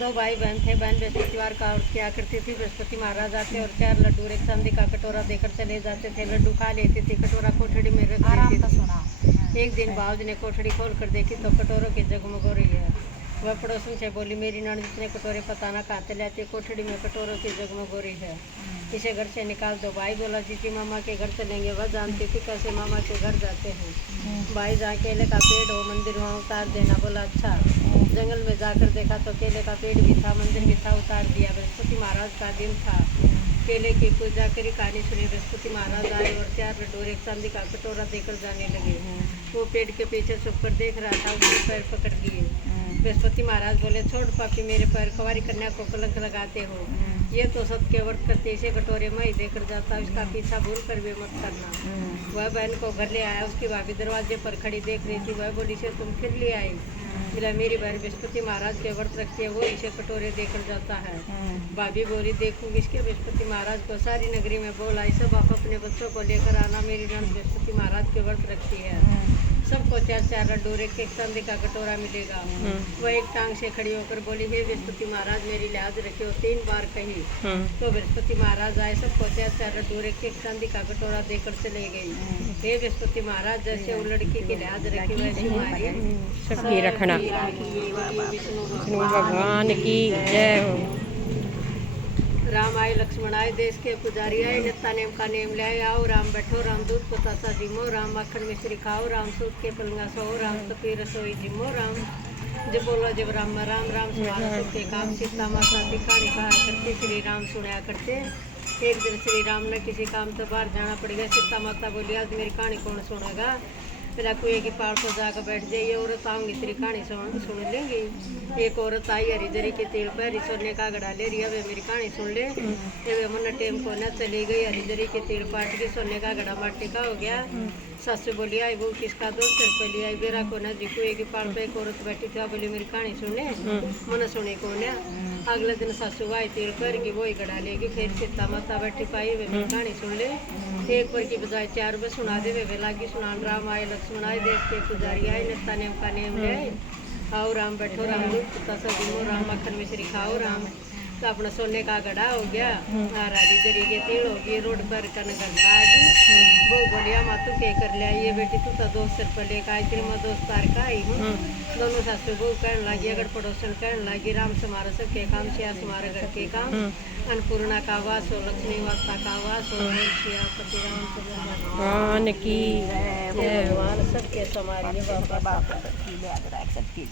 दो भाई बहन थे। बहन बृहस्पतिवार का और क्या करती थी, बृहस्पति महाराज आते और 4 लड्डू और एक चांदी का कटोरा देकर चले जाते थे। लड्डू खा लेती थी, कटोरा कोठड़ी में रख देती थी। एक दिन बाबूजी ने कोठड़ी खोल कर देखी तो कटोरों की जगमग हो रही है। वह पड़ोसन से बोली, मेरी नंद जितने कटोरे पता ना कहाँ से लाती, कोठड़ी में कटोरों की जगमग हो रही है, इसे घर से निकाल दो। भाई बोला, जीजी मामा के घर चलेंगे। वह जानती थी कैसे मामा के घर जाते हैं। भाई जहाँ केले का पेड़ हो, मंदिर वहाँ उतार देना। बोला अच्छा। जंगल में जाकर देखा तो केले का पेड़ भी था, मंदिर भी था, उतार दिया। बृहस्पति महाराज का दिन था। केले की पूजा करी, कहानी सुनी। बृहस्पति महाराज आए और 4 लड्डू और एक चांदी का कटोरा देकर जाने लगे। वो पेड़ के पीछे छुप कर देख रहा था, उसके पैर पकड़ लिए। बृहस्पति महाराज बोले, छोड़ पापी मेरे पैर, कुंवारी कन्या को कलंक लगाते हो। ये तो सत्य के व्रत करते, इसे कटोरे में ही देकर जाता, इसका पीछा भूल कर भी मत करना। वह बहन को घर ले आया। उसकी भाभी दरवाजे पर खड़ी देख रही थी। वह बोली, से तुम फिर ले आई? बोला, मेरी बहन बृहस्पति महाराज के व्रत रखती है, वो इसे कटोरे देकर जाता है। भाभी बोली, देखूंगी इसके बृहस्पति महाराज को। सारी नगरी में बोल आई, सब आप अपने बच्चों को लेकर आना, मेरी नंद बृहस्पति महाराज के व्रत रखती है। सबको 4 लड्डू और एक चांदी का कटोरा मिलेगा। वह एक टांग से खड़ी होकर बोली, हे बृहस्पति महाराज मेरी लिहाज रखियो। 3 बार कही तो बृहस्पति महाराज आए। सबको 4 लड्डू और एक चांदी का कटोरा देकर चले गई। हे बृहस्पति महाराज, जैसे वो लड़की की लिहाज रखी वैसे हमारी सबकी रखना। विष्णु भगवान की जय हो। राम आए, लक्ष्मण आए, देश के पुजारी आए, नित्ता नेम का नेम ले आए। आओ राम बैठो, राम दूध बतासा जिमो, राम मक्खन मिश्री खाओ, राम सूत के पलंगा सो, राम तपी रसोई जिमो, राम जब बोलो जब राम राम राम सुना सबके काम। सीता माता की कहानी कहा करते, श्री राम सुनाया करते। एक दिन श्री राम ने किसी काम से बाहर जाना पड़ गया। सीता माता बोली, आज मेरी कहानी कौन सुनेगा? फिर कुएं की पार पर जाकर बैठ जाइए, औरत आऊँगी तेरी कहानी सुन लेंगी। एक औरत आई, हरी जरी के तेल पर सोने का गड़ा ले रही है, वे मेरी कहानी सुन ले। वे मन टेम को न चली गई, हरी जरी के तेल पाट के सोने का गड़ा माटी का हो गया। सासू बोली, आई वो किसका दोस्त सिर पर लिया बेरा को न जी। कुएं की पार पर एक औरत बैठी थी, बोली मेरी कहानी सुन ले। मन सुने को न। अगले दिन सासू आई, तेल पर की वो ही गड़ा लेगी। फिर सीता माता बैठी पाई, वे मेरी कहानी सुन ले। एक पर की बजाय 4 बजे सुना दे, वे लागी सुनान। राम आए, लक्ष्मण आए, देश के पुजारी आए, नित्ता नेम का नेम ले आए। आओ राम बैठो, राम दूध बतासा जिमो, राम मक्खन मिश्री खाओ, राम तो अपना सोने का गड़ा हो गया। हरी जरी के तीड़ हो गई, रोड पर कनगन आ गई। वो बोलिया, माँ तू क्या कर लिया? ये बेटी तू तो दोस्त सिर पर लेकर आई थी, मैं दोस्त तार का आई हूँ। दोनों सासू बहू कहने लगी, अगर पड़ोसन कहने लगी, राम समारा सबके काम, सिया समारा घर के काम। अन्नपूर्णा का वास हो, लक्ष्मी माता का वास हो, सिया पति राम भगवान की जय हो। भगवान सबके समारिए बाबा। सबकी